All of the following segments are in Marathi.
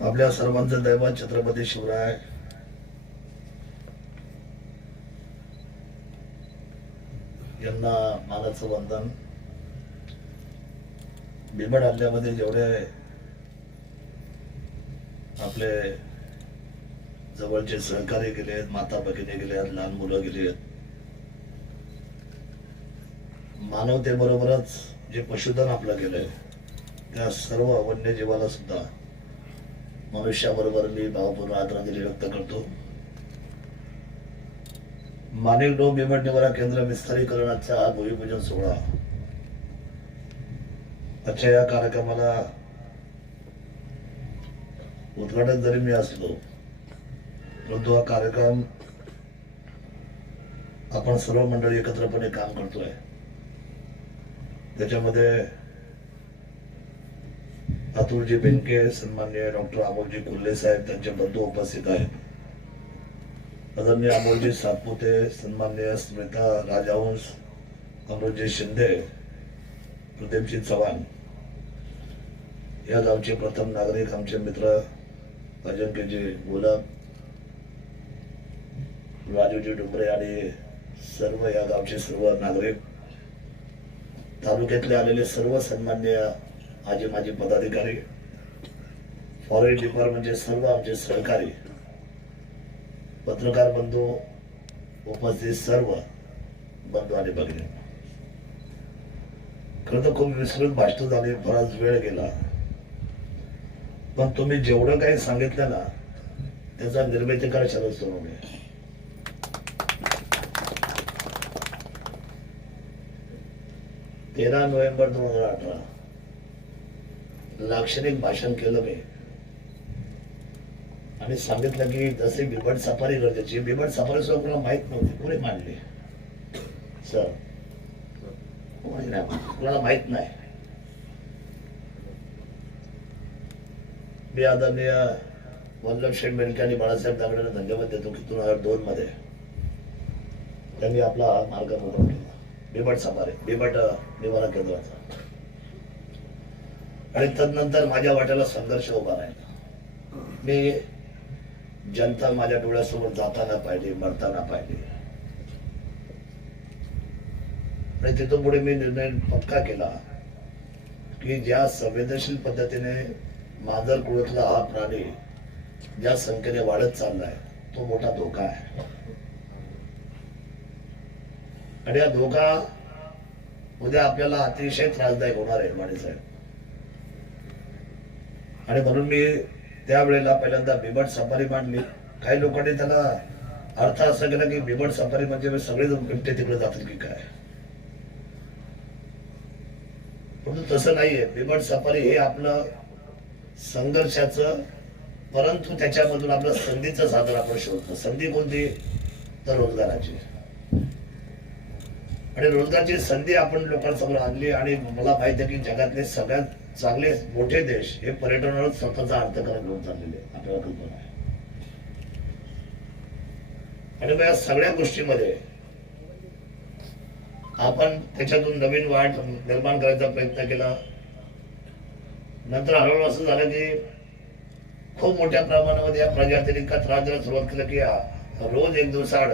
आपल्या सर्वांचं दैवत छत्रपती शिवराय. यांना मानाचं वंदन. भीमड हल्ल्यामध्ये जेवढे आपले जवळचे सहकारी गेले आहेत माता भगिनी गेले आहेत लहान मुलं गेली आहेत मानवतेबरोबरच जे पशुधन आपलं गेलंय त्या सर्व वन्यजीवाला सुद्धा मनुष्याबरोबर मी भावपूर्ण आदरांजली व्यक्त करतो. माणिक डोम बिबट निवारा केंद्र विस्तारीकरणाचा हा भूमिपूजन सोहळा. आजच्या या कार्यक्रमाला उद्घाटन जरी मी असलो परंतु हा कार्यक्रम आपण सर्व मंडळी एकत्रपणे काम करतोय. त्याच्यामध्ये अतुलजी बेनके सन्मान्य डॉक्टर अमोलजी कोल्हे साहेब त्यांचे बंधू उपस्थित आहेत. आदरणीय अमोलजी सातपुते सन्मान्य स्मिता राजहंस अमोलजी शिंदे प्रदीपजी चव्हाण. या गावचे प्रथम नागरिक आमचे मित्र अजिंक्यजी गुलाब राजूजी डुंबरे आणि सर्व या गावचे सर्व नागरिक. तालुक्यातले आलेले सर्व सन्मान्य माझे माझे पदाधिकारी फॉरेस्ट डिपार्टमेंटचे सर्व आमचे सहकारी पत्रकार बंधू उपस्थित सर्व बंधू आणि भगिनी खरं तर खूप विस्तृत भाषण झाले बराच वेळ गेला. पण तुम्ही जेवढं काही सांगितलं ना त्याचा निर्मितीकार शरद सोनवणे. तेरा नोव्हेंबर दोन हजार अठरा. लाक्षणिक भाषण केलं मी. आणि सांगितलं की जसे बिबट सफारी गरजेची बिबट सफारी सुद्धा कोणाला माहीत नव्हती. पुढे मांडली सर कोणी नाही माहीत. कोणाला माहीत नाही. मी आदरणीय वल्लभ शेठ बेनके आणि बाळासाहेब दागडेंना धन्यवाद देतो की दोन हजार दोन मध्ये त्यांनी आपला मार्ग मोकळा केला. बिबट सफारी बिबट निवारा केंद्राचा. आणि तदनंतर माझ्या वाट्याला संघर्ष उभा राहिला. मी जनता माझ्या डोळ्यासमोर जाताना पाहिजे मरताना पाहिजे आणि तिथून पुढे मी निर्णय पक्का केला की ज्या संवेदनशील पद्धतीने मांजर कुळतला हा प्राणी ज्या संख्येने वाढत चाललाय तो मोठा धोका आहे. आणि हा धोका उद्या आपल्याला अतिशय त्रासदायक होणार आहे माने साहेब. आणि म्हणून मी त्यावेळेला पहिल्यांदा बिबट सफारी मांडली. काही लोकांनी त्याला अर्थ असा केला की बिबट सफारी म्हणजे सगळे जण बिबटे तिकडे जातील की काय. परंतु तसं नाहीये. बिबट सफारी हे आपलं संघर्षाचं परंतु त्याच्यामधून आपलं संधीचं साधन आपण शोधतो. संधी कोणती? तर रोजगाराची. आणि रोजगाराची संधी आपण लोकांसमोर आणली आणि मला माहिती आहे की जगातले सगळ्यात चांगले मोठे देश हे पर्यटनावर स्वतःचा अर्थकारण घेऊन चाललेले आपल्याला कल्पना आहे. आणि मग या सगळ्या गोष्टीमध्ये आपण त्याच्यातून नवीन वाट निर्माण करायचा प्रयत्न केला. नंतर हळूहळू असं झालं की खूप मोठ्या प्रमाणामध्ये या प्रजातीने इतका त्रास द्यायला सुरुवात केलं की रोज एक दिवसाआड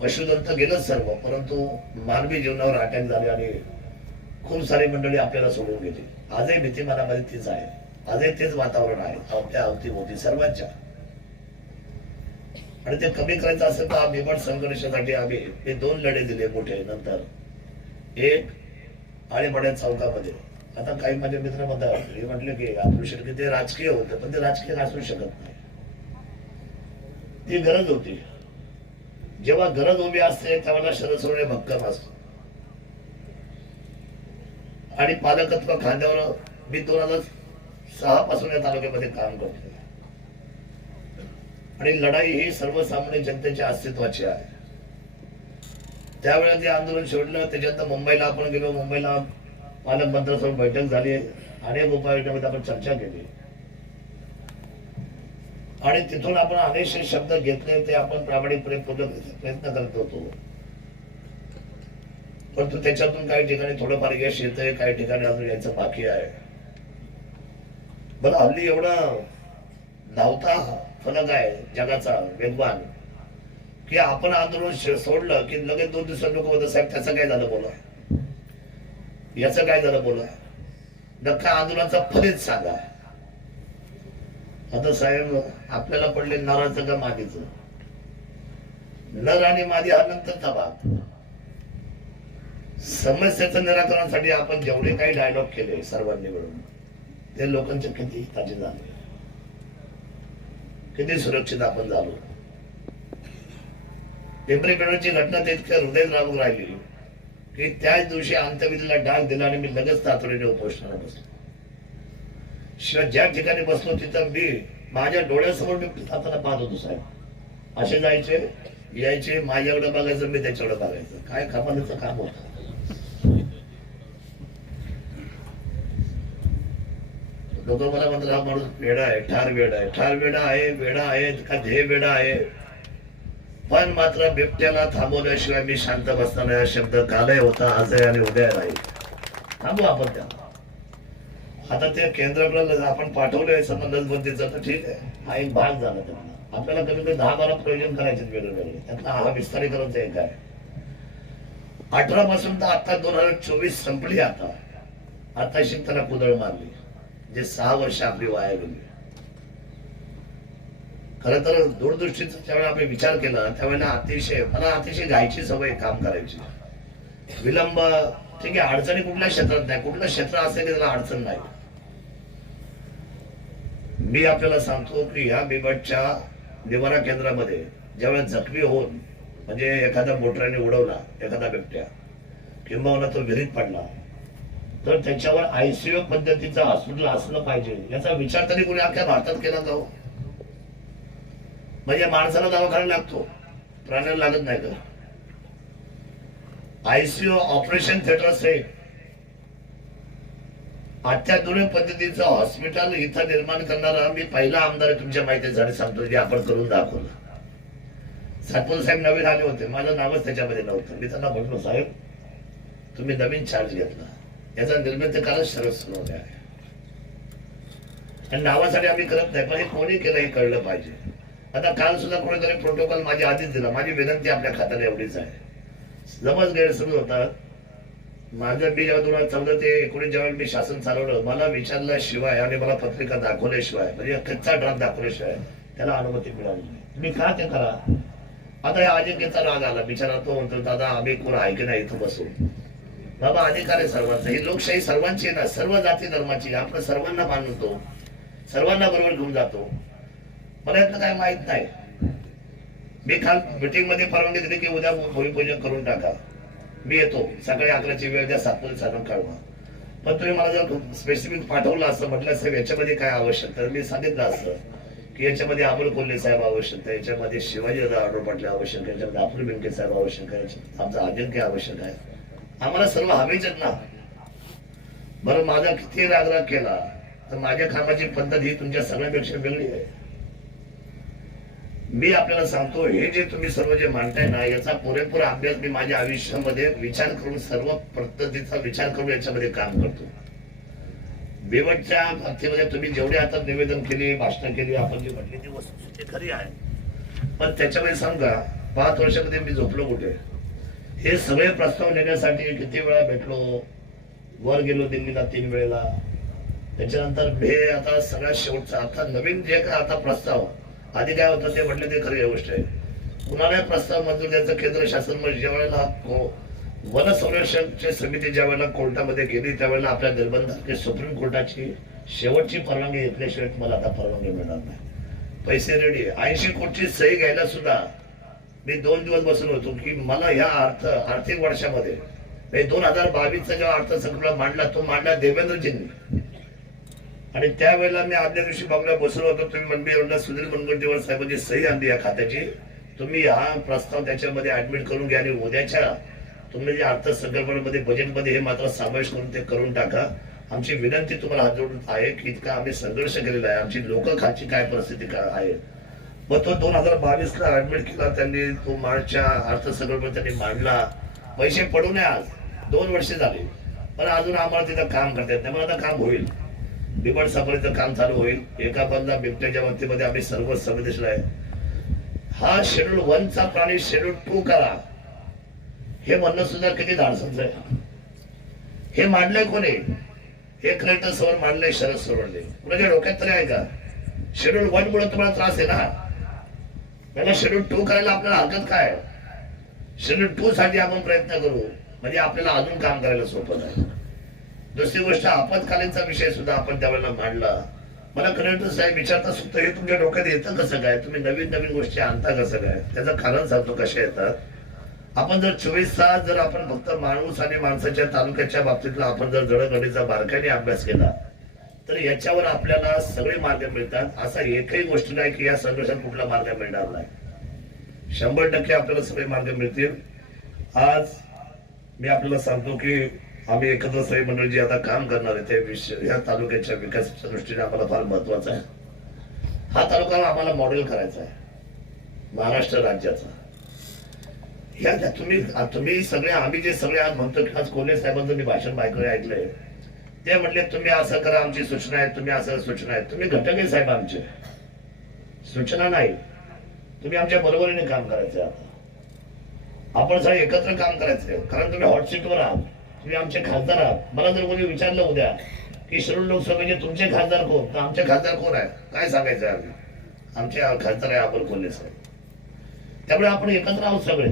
पशुधन तर गेलंच सर्व परंतु मानवी जीवनावर अटॅक झाले आणि खूप सारी मंडळी आपल्याला सोडून गेली. आजही भीती मनामध्ये तीच आहे. आजही तेच वातावरण आहे. आपल्या अवतीभोवती सर्वांच्या. आणि ते कमी करायचं असेल तर बिबट संघर्षासाठी आम्ही हे दोन लढे दिले मोठे नंतर. एक आळेपाड्या चौकामध्ये. आता काही माझे मित्र म्हणतात हे म्हटले की अतुल शेट्टी ते राजकीय होतं पण ते राजकीय असू शकत नाही. ती गरज होती. जेव्हा गरज उभी असते त्यावेळेला शरद सोडणे भक्कम असतो. आणि पालकत्व खांद्यावर मी दोन हजार सहा पासून या तालुक्यामध्ये काम करतो आणि लढाई ही सर्वसामान्य जनतेच्या अस्तित्वाची आहे. त्यावेळेला जे आंदोलन सोडलं त्याच्यानंतर मुंबईला आपण गेलो मुंबईला पालकमंत्र्यांसोबत बैठक झाली अनेक उपाययोजनामध्ये आपण चर्चा केली. आणि तिथून आपण अनेकशे शब्द घेतले ते आपण प्रामाणिकपणे पूर्ण प्रयत्न करत होतो. परंतु त्याच्यातून काही ठिकाणी थोडंफार यश येतंय काही ठिकाणी अजून यायचं बाकी आहे. बरं हल्ली एवढं धावता फलक आहे जगाचा वेगवान की आपण आंदोलन सोडलं की लगेच दोन दिवसात लोक होतं साहेब त्याचं काय झालं बोला? याच काय झालं बोला? नक्का आंदोलनाचा फलित सांगा. आता साहेब आपल्याला पडले नराचं का मादीच नर आणि मादी हा नंतरचा भाग. समस्येचं निराकरणासाठी आपण जेवढे काही डायलॉग केले सर्वांनी मिळून ते लोकांच्या किती हिताचे झाले. किती सुरक्षित आपण झालो. पिंपरी घटना तितक्या हृदय लागून राहिली की त्याच दिवशी अंत्यविधीला डाग दिला आणि मी लगेच तातडीने उपोषणाला बसलो. शिवाय ज्या ठिकाणी बसलो तिथं मी माझ्या डोळ्यासमोर मी जाताना पाहत होतो साहेब. असे जायचे यायचे माझ्याकडे बघायचं मी त्याच्याकडे बघायचं. काय कमालीचं काम होतं? लोक मला म्हणतात हा माणूस वेडा आहे ठार वेडा आहे. ठार वेडा आहे वेडा आहे का ध्येय वेडा आहे. पण मात्र बिबट्याला थांबवल्याशिवाय मी शांत बसताना हा शब्द कालय होता आज आहे आणि उद्या राहील थांबू आपण त्याला. आता ते केंद्राकडे आपण पाठवलंय समजा लसबंदीचं तर ठीक आहे. हा एक भाग झाला त्याला आपल्याला कमी कमी दहा बारा प्रयोजन करायचे वेगळे वेगळे त्यातला हा विस्तारीकरणचा एक आहे. अठरा पासून तर आता दोन हजार चोवीस संपली आता. आता त्याला कुदळ मारली. जे सहा वर्ष आपली वाया गेली. खर तर दूरदृष्टीचा ज्यावेळेला आपण विचार केला त्यावेळेला अतिशय मला अतिशय घायची सवय काम करायची. विलंब ठीक आहे अडचणी कुठल्या क्षेत्रात नाही कुठलं क्षेत्र असेल की त्याला अडचण नाही. मी आपल्याला सांगतो की ह्या बिबटच्या निवारा केंद्रामध्ये ज्यावेळेस जखमी होऊन म्हणजे एखाद्या मोटराने उडवला एखादा बिबट्या किंबहुना तो विहिरीत पडला तर त्याच्यावर आयसीयू पद्धतीचं हॉस्पिटल असलं पाहिजे. याचा विचार तरी कोणी अख्ख्या भारतात केला जाऊ म्हणजे माणसाला दवाखाना लागतो. प्राण्याला लागत नाही का? आयसीयू ऑपरेशन थिएटर असेल. अत्याधुनिक पद्धतीचं हॉस्पिटल इथं निर्माण करणारा मी पहिला आमदार तुमच्या माहितीसाठी सांगतो जे आपण करून दाखवलं. सातपूर साहेब नवीन आले होते. माझं नावच त्याच्यामध्ये नव्हतं. मी त्यांना म्हटलो साहेब तुम्ही नवीन चार्ज घेतला. याचा निर्मिती कालच शरद सुरू आहे. आणि नावासाठी आम्ही करत नाही पण हे कोणी केलं हे कळलं पाहिजे. आता काल सुद्धा कोणीतरी प्रोटोकॉल माझ्या आधीच दिला. माझी विनंती आपल्या खात्याला एवढीच आहे. जमच गैरसमज होतात. माझं मी जेव्हा दोन हजार चौदा ते एकोणीस जेव्हा मी शासन चालवलं मला विचारल्याशिवाय आणि मला पत्रिका दाखवल्याशिवाय म्हणजे कच्चा ड्राफ्ट दाखवल्याशिवाय त्याला अनुमती मिळाली नाही. मी का ते करा? आता या अजिंक्यचा राग आला. बिचारा तो म्हणतो दादा आम्ही कोण आहे की नाही इथं बसू बाबा अधिकार आहे सर्वांचा. ही लोकशाही सर्वांची ना सर्व जाती धर्माची आपण सर्वांना मानवतो सर्वांना बरोबर घेऊन जातो. मला यातलं काय माहीत नाही. मी काल मीटिंगमध्ये परवानगी दिली की उद्या भूमिपूजन करून टाका. मी येतो. सकाळी अकराची वेळ द्या सातमध्ये साधन काढवा. पण तुम्ही मला जर स्पेसिफिक पाठवलं असं म्हटलं साहेब याच्यामध्ये काय आवश्यक? तर मी सांगितलं असतं की याच्यामध्ये अमोल कोल्हे साहेब आवश्यक आहे. याच्यामध्ये शिवाजी ऑर्डर पाटले आवश्यक आहे. याच्यामध्ये अफुल बेनके साहेब आवश्यक आहे. आमचा अजिंक्य आवश्यक आहे. आम्हाला सर्व हवेच आहेत ना. बरं माझा किती रागराग केला तर माझ्या कामाची पद्धत ही तुमच्या सगळ्यापेक्षा वेगळी आहे. मी आपल्याला सांगतो हे जे तुम्ही सर्व जे मांडताय ना याचा पुरेपूर अभ्यास मी माझ्या आयुष्यामध्ये विचार करून सर्व पद्धतीचा विचार करून याच्यामध्ये काम करतो. बेवटच्या बाबतीमध्ये तुम्ही जेवढे आता निवेदन केले भाषण केली आपण जे म्हटली ती वस्तू खरी आहे. पण त्याच्यामध्ये सांगा पाच वर्षामध्ये मी झोपलो कुठे? हे सगळे प्रस्ताव नेण्यासाठी किती वेळा भेटलो? वर गेलो दिल्लीला तीन वेळेला. त्याच्यानंतर हे आता सगळ्यात शेवटचा आता नवीन जे काय आता प्रस्ताव आधी काय होतं ते म्हटलं ते खरी गोष्ट. आहे कुणाला प्रस्ताव मंजूर द्यायचं केंद्र शासन म्हणजे ज्या वेळेला वन संरक्षणची समिती ज्या वेळेला कोर्टामध्ये गेली त्यावेळेला आपल्या निर्बंधात सुप्रीम कोर्टाची शेवटची परवानगी घेतल्याशिवाय तुम्हाला आता परवानगी मिळणार नाही. पैसे रेडी ऐंशी कोटीची सही घ्यायला सुद्धा मी दोन दिवस बसून होतो की मला ह्या अर्थ आर्थिक वर्षामध्ये दोन हजार बावीसचा जेव्हा अर्थसंकल्प मांडला तो मांडला देवेंद्रजींनी. आणि त्यावेळेला मी आदल्या दिवशी बघला बसलो होतो. तुम्ही म्हणजे सुनील मुनगंटीवार साहेबांची सही आणली या खात्याची. तुम्ही हा प्रस्ताव त्याच्यामध्ये ऍडमिट करून घ्या आणि उद्याच्या तुम्ही जे अर्थसंकल्पनेमध्ये बजेटमध्ये हे मात्र समावेश करून ते करून टाका. आमची विनंती तुम्हाला हात जोडून आहे की इतका आम्ही संघर्ष केलेला आहे. आमची लोक खाची काय परिस्थिती काय आहे? मग तो दोन हजार बावीस ला ऍडमिट केला त्यांनी तो मार्चच्या अर्थसंकल्प त्यांनी मांडला. पैसे पडू नये आज. दोन वर्ष झाले. पण अजून आम्हाला तिथं काम करता येत नाही. पण आता काम होईल. बिबट सापळीचं काम चालू होईल. एका बंदा बिबट्याच्या बाबतीमध्ये आम्ही सर्व संवेदनशील आहे. हा शेड्यूल वनचा प्राणी शेड्यूल टू करा. हे म्हणणं सुद्धा किती धाडसच आहे. हे मांडलंय कोणी? हे कलेक्टर समोर मांडलंय शरद सोडले कुणाच्या म्हणजे डोक्यात तरी आहे का? शेड्यूल वन मुळे तुम्हाला त्रास आहे ना? त्याला शेड्यूल टू करायला आपल्याला हरकत काय? आहे? शेड्यूल टू साठी आपण प्रयत्न करू. म्हणजे आपल्याला अजून काम करायला सोपं नाही दुसरी गोष्ट आपत्कालीनचा विषय सुद्धा आपण त्यावेळेला मांडला. मला कलेक्टर साहेब विचारता सुद्धा हे तुमच्या डोक्यात येतं कसं काय? तुम्ही नवीन नवीन गोष्टी आणता कसं काय? त्याचं कारण सांगतो कशा येतात. आपण जर चोवीस तास जर आपण फक्त माणूस आणि माणसाच्या तालुक्याच्या बाबतीतला आपण जर जडगडीचा बारकाईने अभ्यास केला तर याच्यावर आपल्याला सगळे मार्ग मिळतात. असा एकही गोष्ट नाही की या संघर्षात कुठला मार्ग मिळणार नाही. शंभर टक्के आपल्याला सगळे मार्ग मिळतील. आज मी आपल्याला सांगतो की आम्ही एकत्र सही मंडळ जे आता काम करणार आहे ते विषय या तालुक्याच्या विकासाच्या दृष्टीने आम्हाला फार महत्वाचं आहे. हा तालुका आम्हाला मॉडेल करायचा आहे. महाराष्ट्र राज्याचा. या तुम्ही तुम्ही सगळे आम्ही जे सगळे आज म्हणतो की आज कोल्हे साहेबांचं मी भाषण बायकोने ऐकलंय. ते म्हणले तुम्ही असं करा आमची सूचना आहे तुम्ही असं सूचना आहे. तुम्ही घटक आहे साहेब आमचे. सूचना नाही. तुम्ही आमच्या बरोबरीने काम करायचं आता. आपण सगळे एकत्र काम करायचं कारण तुम्ही हॉटसीटवर आहात. तुम्ही आमचे खासदार आहात. मला जर कोणी विचारलं उद्या की शिरूर लोकसभेचे तुमचे खासदार कोण? तर आमचे खासदार कोण आहे? काय सांगायचं आहे आम्ही? आमचे खासदार आहे आपण कोल्हे साहेब. त्यामुळे आपण एकत्र आहोत सगळे.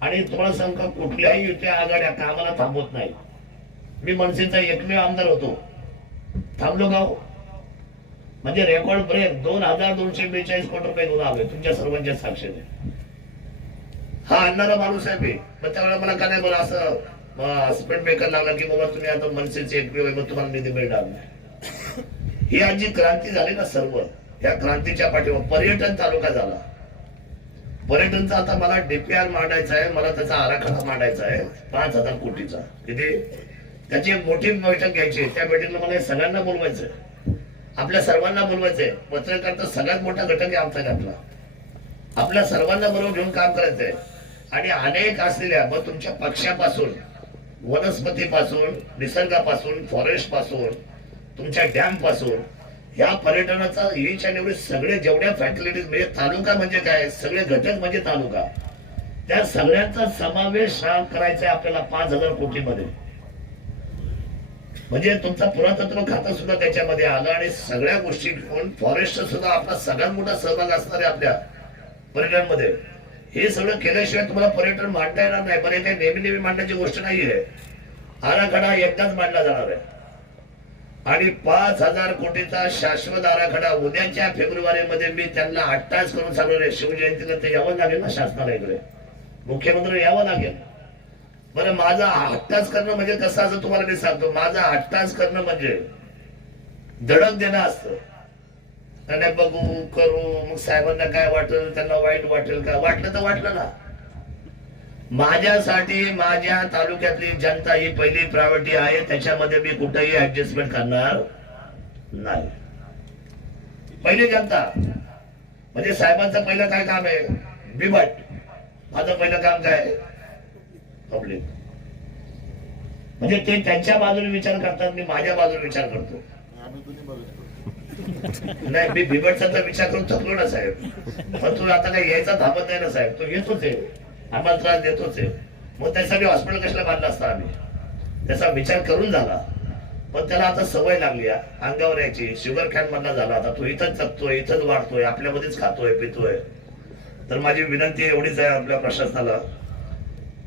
आणि तुम्हाला सांग का कुठल्याही युती आघाड्या कामाला थांबवत नाही मी मनसेचा एकमेव आमदार होतो. थांबलो का हो? म्हणजे रेकॉर्ड ब्रेक दोन हजार दोनशे बेचाळीस कोटी रुपये गुन्हा आलोय तुमच्या सर्वांच्या साक्षीने. हा आणणारा माणूस आहे. मी मग त्यावेळेला मला का नाही बरं असं हस्बंड मेकर लागला की बाबा तुम्ही आता मनसेचे एकमेव आहे, मग तुम्हाला निधी मिळणार नाही. ही आज जी क्रांती झाली ना सर्व. या क्रांतीच्या पाठीवर पर्यटन तालुका झाला. पर्यटनचा आता मला डीपीआर मांडायचा आहे मला त्याचा आराखडा मांडायचा आहे पाच हजार कोटीचा. किती? त्याची एक मोठी बैठक घ्यायची. त्या बैठकीला मला सगळ्यांना बोलवायचं आपल्या सर्वांना बोलवायचंय. पत्रकारचा सगळ्यात मोठा घटक आहे आमचा घातला आपल्या सर्वांना बरोबर घेऊन काम करायचंय. आणि अनेक असलेल्या मग तुमच्या पक्षापासून वनस्पतीपासून निसर्गापासून फॉरेस्टपासून तुमच्या डॅमपासून ह्या पर्यटनाचा हीच आणि एवढे सगळे जेवढ्या फॅसिलिटीज म्हणजे तालुका म्हणजे काय? सगळे घटक म्हणजे तालुका. त्या सगळ्यांचा समावेश करायचा आहे आपल्याला पाच हजार कोटीमध्ये. म्हणजे तुमचा पुरातत्व खातं सुद्धा त्याच्यामध्ये आलं आणि सगळ्या गोष्टी घेऊन फॉरेस्ट सुद्धा आपला सगळ्यात मोठा सहभाग असणार आहे आपल्या पर्यटनमध्ये हे सगळं केल्याशिवाय तुम्हाला पर्यटन मांडता येणार नाही. पण हे काही नेहमी नेहमी मांडण्याची गोष्ट नाहीये. आराखडा एकदाच मांडला जाणार आहे. आणि पाच हजार कोटीचा शाश्वत आराखडा उद्याच्या फेब्रुवारी मध्ये मी त्यांना अट्टास करून सांगणार आहे. शिवजयंतीला ते यावं लागेल ना शासनाला इकडे? मुख्यमंत्री यावं लागेल. बरं माझा हट्टाच करणं म्हणजे कसं असं तुम्हाला मी सांगतो. माझा हट्टाच करणं म्हणजे धडक देणं असतं. त्यांना बघू करू मग साहेबांना काय वाटेल त्यांना वाईट वाटेल का? वाटलं तर वाटलं ना. माझ्यासाठी माझ्या तालुक्यातली जनता ही पहिली प्रायोरिटी आहे. त्याच्यामध्ये मी कुठेही ऍडजस्टमेंट करणार नाही. पहिली जनता. म्हणजे साहेबांचं पहिलं काय काम आहे? बिबट. माझं पहिलं काम काय? पब्लिक म्हणजे ते त्यांच्या बाजूने विचार करतात मी माझ्या बाजूने विचार करतो. नाही मी बिबटचा विचार करून थकलो ना साहेब. पण तू आता काही यायचा थांबत नाही ना साहेब. तो येतोच आहे. आम्हाला त्रास देतोच आहे. मग त्यासाठी हॉस्पिटल कशाला बांधलं असतं आम्ही? त्याचा विचार करून झाला. पण त्याला आता सवय लागली. अंगावर यायची. शुगर कॅन मधला झाला. आता तो इथंच जगतोय इथंच वाढतोय आपल्यामध्येच खातोय पितोय. तर माझी विनंती एवढीच आहे आपल्या प्रशासनाला.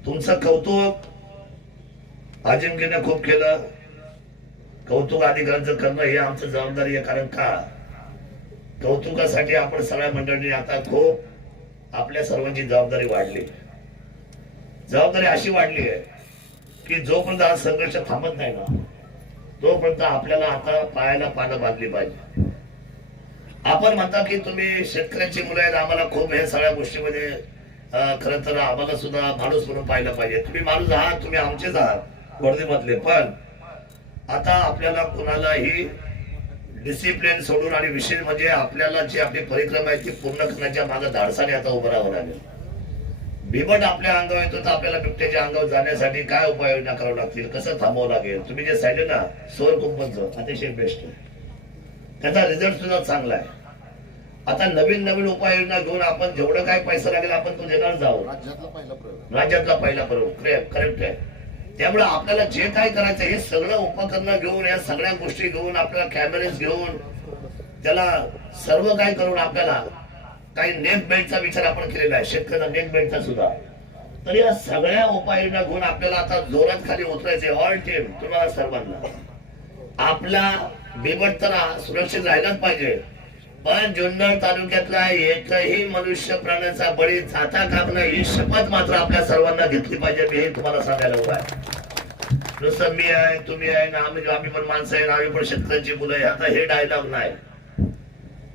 तुमचं कौतुक अजिंक्यने खूप केलं. कौतुक अधिकाऱ्यांचं करणं हे आमचं जबाबदारी आहे कारण का? कौतुकासाठी आपण सगळ्या मंडळींनी आता खूप आपल्या सर्वांची जबाबदारी वाढली. जबाबदारी अशी वाढली आहे की जोपर्यंत हा संघर्ष थांबत नाही ना तोपर्यंत आपल्याला आता पायाला पानं बांधली पाहिजे. आपण म्हणता की तुम्ही शेतकऱ्यांची मुलं आहेत आम्हाला खूप हे सगळ्या गोष्टीमध्ये खरं तर आम्हाला सुद्धा माणूस म्हणून पाहिलं पाहिजे. तुम्ही माणूस आहात तुम्ही आमचेच आहात वर्धेमधले. पण आता आपल्याला कोणालाही डिसिप्लिन सोडून आणि विशेष म्हणजे आपल्याला जी आपली परिक्रमा आहे ती पूर्ण करण्याच्या मागे धाडसाने आता उभं राहावं लागेल. बिबट आपल्या अंगावर येतो तर आपल्याला बिबट्याच्या अंगावर जाण्यासाठी काय उपाययोजना करावं लागतील? कसं थांबावं लागेल? तुम्ही जे सांगितलं ना सोर कुंपनचं अतिशय बेस्ट आहे त्याचा रिझल्ट सुद्धा चांगला आहे. आता नवीन नवीन उपाययोजना घेऊन आपण जेवढं काय पैसा लागेल आपण तो देणार जाऊ. राज्यातला पहिला प्रयोग. राज्यातला पहिला प्रयोग. करेक्ट आहे. त्यामुळे आपल्याला जे काय करायचं हे सगळं उपकरणं घेऊन या सगळ्या गोष्टी घेऊन आपल्याला कॅमेरेज घेऊन त्याला सर्व काय करून आपल्याला काही नेक बेल्टचा विचार आपण केलेला आहे. शेतकऱ्यांना नेक बेल्टचा सुद्धा. तर या सगळ्या उपाययोजना घेऊन आपल्याला आता जोरात खाली उतरायचे ऑल टीम तुम्हाला सर्वांना. आपला बिबट तर सुरक्षित राहिलाच पाहिजे. पण जुन्नर तालुक्यातला एकही मनुष्य प्राण्याचा बळी जाता कापणं ही शपथ मात्र आपल्या सर्वांना घेतली पाहिजे. मी हे तुम्हाला सांगायला उभा आहे. नुसतं मी आहे तुम्ही आहे ना आम्ही आम्ही पण माणसं आहे ना आम्ही पण शेतकऱ्यांची मुलं आहे. आता हे डायलॉग नाही.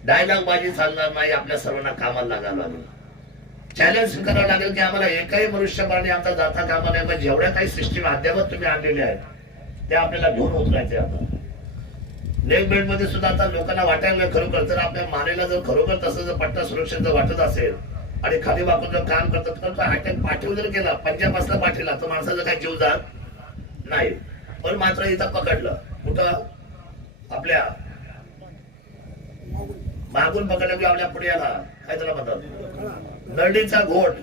डायलॉग बाजी चालणार नाही आपल्या सर्वांना कामाला लागायला लागेल. चॅलेंज स्वीकारावं लागेल की आम्हाला एकही मनुष्य प्राणी आमचा जाता कामा नाही जेवढ्या काही सिस्टीम अद्यावत तुम्ही आणलेल्या आहेत त्या आपल्याला घेऊन उतरायचे आता लेग बेल्टमध्ये सुद्धा आता लोकांना वाटायला खरोखर. जर आपल्या मानेला जर खरोखर तसं जर पट्टा सुरक्षित जर वाटत असेल आणि खाली वाकून जर काम करतात तर अटॅक पाठीव जर केला पंजाब पाठीला तर माणसाचा काही जीव जात नाही. पण मात्र इथं पकडलं. कुठं? आपल्या मागून पकडलं की आपल्या पुढे आला काय त्याला म्हणतात? नरडीचा घोट.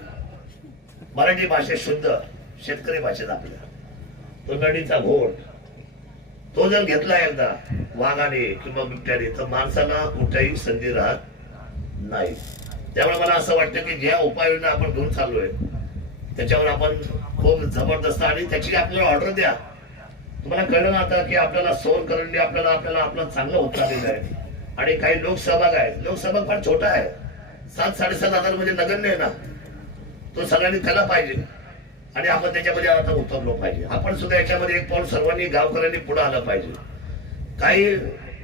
मराठी भाषेत शुद्ध. शेतकरी भाषेत आपल्या. तो नरडीचा घोट. तो जर घेतला एकदा वाघाने किंवा बिबट्याने तर माणसाला कुठेही संधी राहत नाही. त्यामुळे मला असं वाटतं की ज्या उपाययोजना आपण घेऊन चाललोय त्याच्यावर आपण खूप जबरदस्त आणि त्याची आपल्याला ऑर्डर द्या. तुम्हाला कळलं ना आता की आपल्याला सोन करंडी आपल्याला आपल्याला आपलं चांगलं उतरलेलं आहे. आणि काही लोकसहभाग आहे लोकसहभाग फार छोटा आहे. सात साडेसात हजार म्हणजे नगण्य आहे ना. तो सगळ्यांनी केला पाहिजे. आणि आपण त्याच्यामध्ये आता उतरलो पाहिजे. आपण सुद्धा याच्यामध्ये एक पाऊल सर्वांनी गावकऱ्यांनी पुढे आलं पाहिजे. काही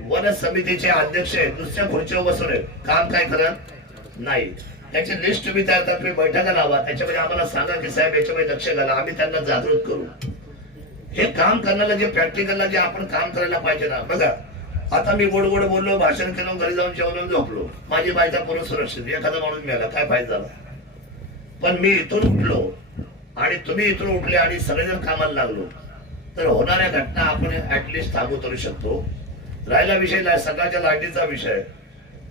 वन समितीचे अध्यक्ष आहेत दुसऱ्या खुर्चीवर बसवले काम काय करत नाही. त्याची लिस्ट तुम्ही तयार करा तुम्ही बैठका लावा. त्याच्यामध्ये आम्हाला सांगा की साहेब याच्यामध्ये लक्ष घाला. आम्ही त्यांना जागृत करू. हे काम करण्याला जे प्रॅक्टिकलला जे आपण काम करायला पाहिजे ना. बघा आता मी गोड गोड बोललो भाषण केलं घरी जाऊन जेवलो झोपलो. माझी बायका पूर्ण सुरक्षित. एखादा माणूस मिळाला काय फायदा? झाला पण मी इथून उठलो. आणि तुम्ही इथून उठले आणि सगळेजण कामाला लागलो. तर होणाऱ्या घटना आपण ऍटलिस्ट थांबू करू शकतो. राहिला विषय सकाळच्या लाटीचा विषय.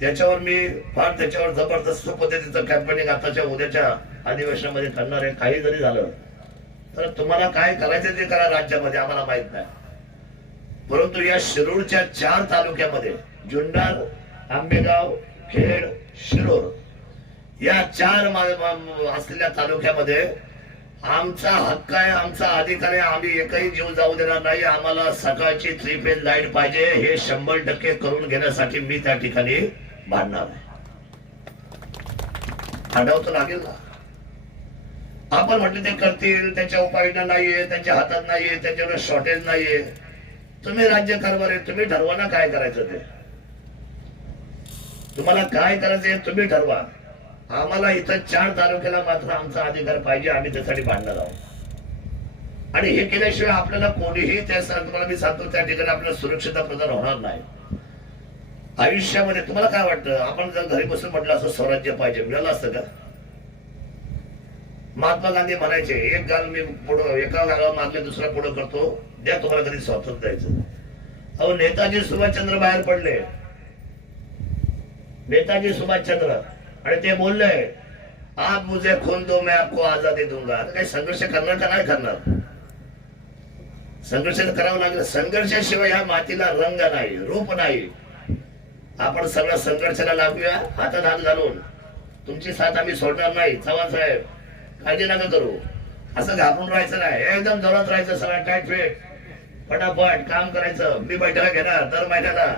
त्याच्यावर मी फार त्याच्यावर जबरदस्त पद्धतीचं कॅम्पेनिंग आताच्या उद्याच्या अधिवेशनामध्ये करणार आहे. काही जरी झालं तर तुम्हाला काय करायचं ते करा राज्यामध्ये आम्हाला माहीत नाही. परंतु या शिरूरच्या चार तालुक्यामध्ये जुन्नर आंबेगाव खेड शिरूर या चार असलेल्या तालुक्यामध्ये आमचा हक्क आहे आमचा अधिकार आहे. आम्ही एकही जीव जाऊ देणार नाही. आम्हाला सकाळची थ्री फेज लाइट पाहिजे. हे शंभर टक्के करून घेण्यासाठी मी त्या ठिकाणी भांडणार आहे. आढाव लागेल ना. आपण म्हटलं ते करतील त्यांच्या उपाययोजना नाहीये त्यांच्या हातात नाहीये त्यांच्याकडे शॉर्टेज नाहीये. तुम्ही राज्य कारभार तुम्ही ठरवा ना काय करायचं ते. तुम्हाला काय करायचं तुम्ही ठरवा. आम्हाला इथं चार तालुक्याला मात्र आमचा अधिकार पाहिजे आम्ही त्यासाठी भांडणार आहोत आणि हे केल्याशिवाय आपल्याला कोणीही त्या तुम्हाला मी सांगतो त्या ठिकाणी आपल्याला सुरक्षितता प्रदान होणार नाही. आयुष्यामध्ये तुम्हाला काय वाटतं? आपण जर घरी बसून म्हटलं असं स्वराज्य पाहिजे मिळालं असतं का? महात्मा गांधी म्हणायचे एक गाल मी पुढं एका गाला मागले दुसरा पुढं करतो द्या तुम्हाला कधी स्वातंत्र्य द्यायचं. अहो नेताजी सुभाषचंद्र बाहेर पडले. नेताजी सुभाषचंद्र आणि ते बोललंय आप मुझे खून दो मैं आपको आजादी दूंगा. आता काही संघर्ष करणार का नाही करणार? संघर्ष तर करावं लागेल. संघर्षाशिवाय ह्या मातीला रंग नाही रूप नाही. आपण सगळं संघर्षाला लागूया हातात हात घालून. तुमची साथ आम्ही सोडणार नाही. चव्हाण साहेब काळजी नका करू. असं घाबरून राहायचं नाही. एकदम जोरात राहायचं सगळं टाईट फिट पटापट काम करायचं. मी बैठका घेणार दर महिन्याला.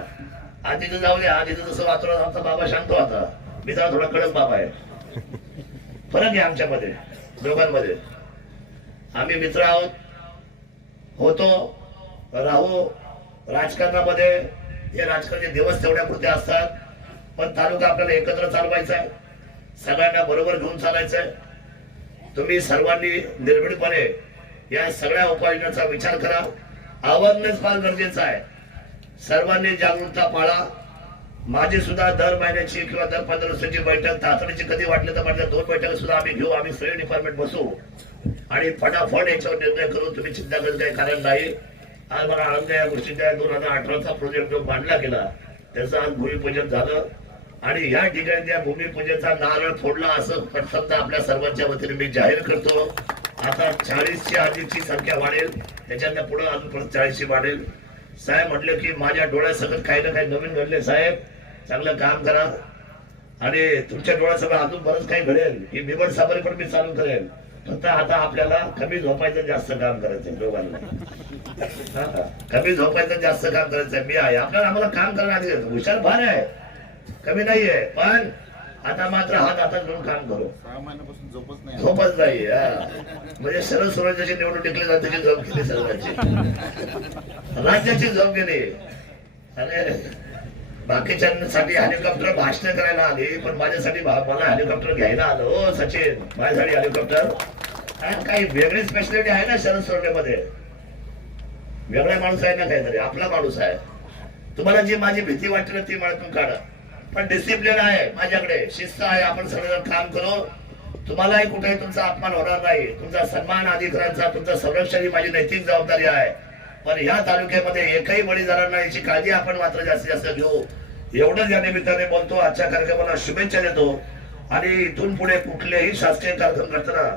आधीचं जाऊ द्या आधीचं जसं वातावरण आमचा बाबा शांत होता. मी जरा थोडा कडक बाप आहे. फरक आहे आमच्यामध्ये दोघांमध्ये आम्ही मित्र आहोत होतो राहू राजकारणामध्ये हे राजकारणाचे दिवस तेवढ्या पुरते असतात पण तालुका आपल्याला एकत्र चालवायचा आहे. सगळ्यांना बरोबर घेऊन चालायचं आहे तुम्ही सर्वांनी निर्भीडपणे या सगळ्या उपाययोजनांचा विचार करा. अवेअरनेस फार गरजेचा आहे. सर्वांनी जागरूकता पाळा. माझी सुद्धा दर महिन्याची किंवा दर पंधरा दिवसाची बैठक तातडीची कधी वाटलं तर म्हटलं दोन बैठक सुद्धा आम्ही घेऊ आम्ही सगळे डिपार्टमेंट बसू. आणि फटाफट याच्यावर निर्णय करू तुम्ही चिंता करत काही कारण नाही आज मला आनंद या गोष्टीचा दोन हजार अठराचा प्रोजेक्ट जो मांडला गेला त्याचं आज भूमिपूजन झालं. आणि या ठिकाणी त्या भूमिपूजनचा नारळ फोडला असं प्रथमतः आपल्या सर्वांच्या वतीने मी जाहीर करतो. आता चाळीसची आधीची संख्या वाढेल त्याच्यानंतर पुढे अजून परत चाळीसची वाढेल. साहेब म्हटलं की माझ्या डोळ्यासकट काही ना काही नवीन घडले साहेब. चांगलं काम करा. आणि तुमच्या डोळ्यासमोर अजून बरंच काही घडेल. ही बिबड साबरी पण मी चालू करेल. फक्त आता आपल्याला कमी झोपायचं जास्त काम करायचं दोघांना हा. कमी झोपायचं जास्त काम करायचं मी आहे. आपल्याला आम्हाला काम करणं हुशार फार आहे. कमी नाहीये पण आता मात्र हात हातात घेऊन काम करू. झोपच नाही. नाही. म्हणजे सरळ स्वराज्याची निवडणूक टिकली जाते त्याची झोप गेली सर्वांची राज्याची झोप गेली. अरे. बाकीच्यांसाठी हेलिकॉप्टर भाषण करायला आली पण माझ्यासाठी मला हेलिकॉप्टर घ्यायला आलो हो, सचिन. माझ्यासाठी हेलिकॉप्टर आणि काही वेगळी स्पेशालिटी आहे ना शरद सोडण्यामध्ये वेगळा माणूस आहे ना काहीतरी आपला माणूस आहे. तुम्हाला जी माझी भीती वाटते ना ती मनातून काढा. पण डिसिप्लिन आहे माझ्याकडे शिस्त आहे आपण सगळेजण काम करू. तुम्हालाही कुठेही तुमचा अपमान होणार नाही. तुमचा सन्मान अधिकारांचा तुमचं संरक्षण ही माझी नैतिक जबाबदारी आहे. पण ह्या तालुक्यामध्ये एकही बळी जाणार नाही याची काळजी आपण मात्र जास्तीत जास्त घेऊ. एवढंच या निमित्ताने बोलतो आजच्या कार्यक्रमाला शुभेच्छा देतो. आणि इथून पुढे कुठलेही शासकीय कार्यक्रम करताना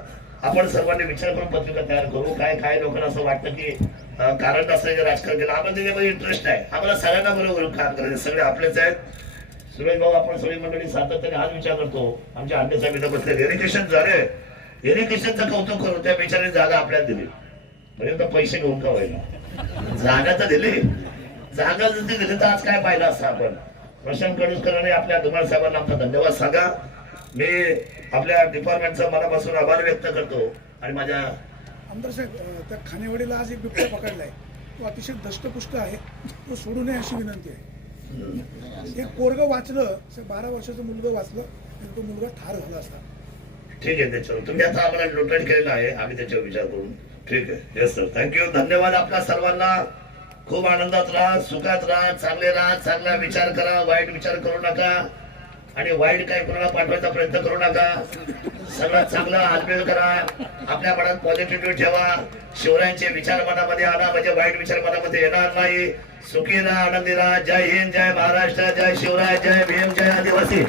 आपण सर्वांनी विचार करून पत्रिका तयार करू. काय काय लोकांना असं वाटतं की कारण असं राजकारण केलं आम्हाला त्याच्यामध्ये इंटरेस्ट आहे आम्हाला सगळ्यांना बरोबर काम करायचं सगळे आपलेच आहेत. सुरेश भाऊ आपण सगळी मंडळी सातत्याने हाच विचार करतो. आमच्या अन्य साहेब इथं बसले इरिगेशन झाले इरिगेशनचं कौतुक करू त्या बिचारी जागा आपल्याला दिली. म्हणजे पैसे घेऊन का व्हायला जागा तर दिली. जागा जर ती दिली तर आज काय पाहिलं असतं आपण? प्रशांत कडुसकर आणि आपल्या धुमाळ साहेबांना आमचा धन्यवाद सांगा. मी आपल्या डिपार्टमेंटचा मनापासून आभार व्यक्त करतो आणि माझ्या आमदार साहेब त्या खानेवाडीला आज एक बिबट्या पकडलाय. तो अतिशय दष्टपुष्ट आहे. तो सोडू नये अशी विनंती आहे. एक पोरग वाचलं बारा वर्षाचं मुलगा वाचलं आणि तो मुलगा ठार झाला असता. ठीक आहे त्याच्यावर तुम्ही आता आम्हाला नोटेट केलेलं आहे. आम्ही त्याच्यावर विचार करू. ठीक आहे. येस सर थँक्यू धन्यवाद आपल्या सर्वांना. खूप आनंदात राहा सुखात राहा चांगले राहा चांगला विचार करा वाईट विचार करू नका. आणि वाईट काही कोणाला पाठवायचा प्रयत्न करू नका. सगळं चांगलं हालमेल करा. आपल्या मनात पॉझिटिव्हिटी ठेवा. शिवरायांचे विचार मनामध्ये आणा म्हणजे वाईट विचार मनामध्ये येणार नाही. सुखी राहा आनंदी राहा. जय हिंद जय महाराष्ट्र जय शिवराय जय भीम जय आदिवासी.